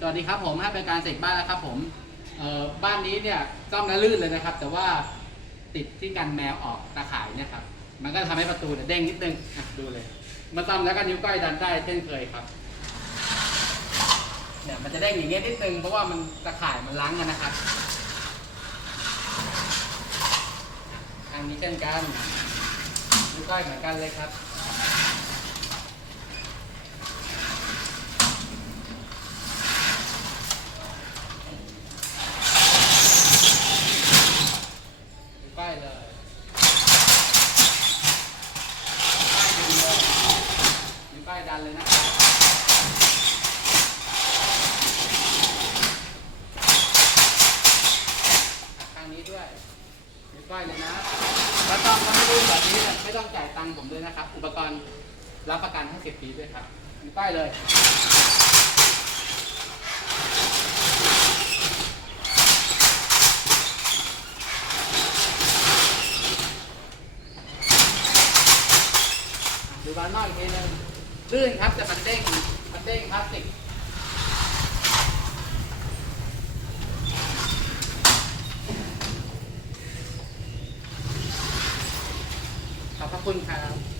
สวัสดีครับผมให้บริการเสร็จบ้านแล้วครับผมเอ่อบ้านนี้เนี่ยซ่อมแล้วลื่นเลยนะครับ แต่ว่าติดที่กันแมวออกตาข่ายเนี่ยครับมันก็ทำให้ประตูเนี่ยเด้งนิดนึงอะดูเลยมาซ่อมแล้วก็นิ้วก้อยดันได้เช่นเคยครับเนี่ยมันจะเด้งอย่างเงี้ยนิดนึงเพราะว่ามันตะข่ายมันล้างกันนะครับทางนี้เช่นกันนิ้วก้อยเหมือนกันเลยครับ นิ้วก้อยเลยนิ้วก้ อยดึงเลยนิ้วก้อยดันเลยนะครับข้างนี้ด้วยนิ้วก้อยเลยนะแล้วต้องถ้าไม่รู้แบบนี้เนี่ยไม่ต้องจ่ายตังค์ผมด้วยนะครับ อุปกรณ์รับประกันให้สิบปีด้วยครับนิ้วก้อยเลยดูบ้านนอกอีกทีนึง ลื่นครับแต่มันเด้งมันเด้งพลาสติกขอบพระคุณครับ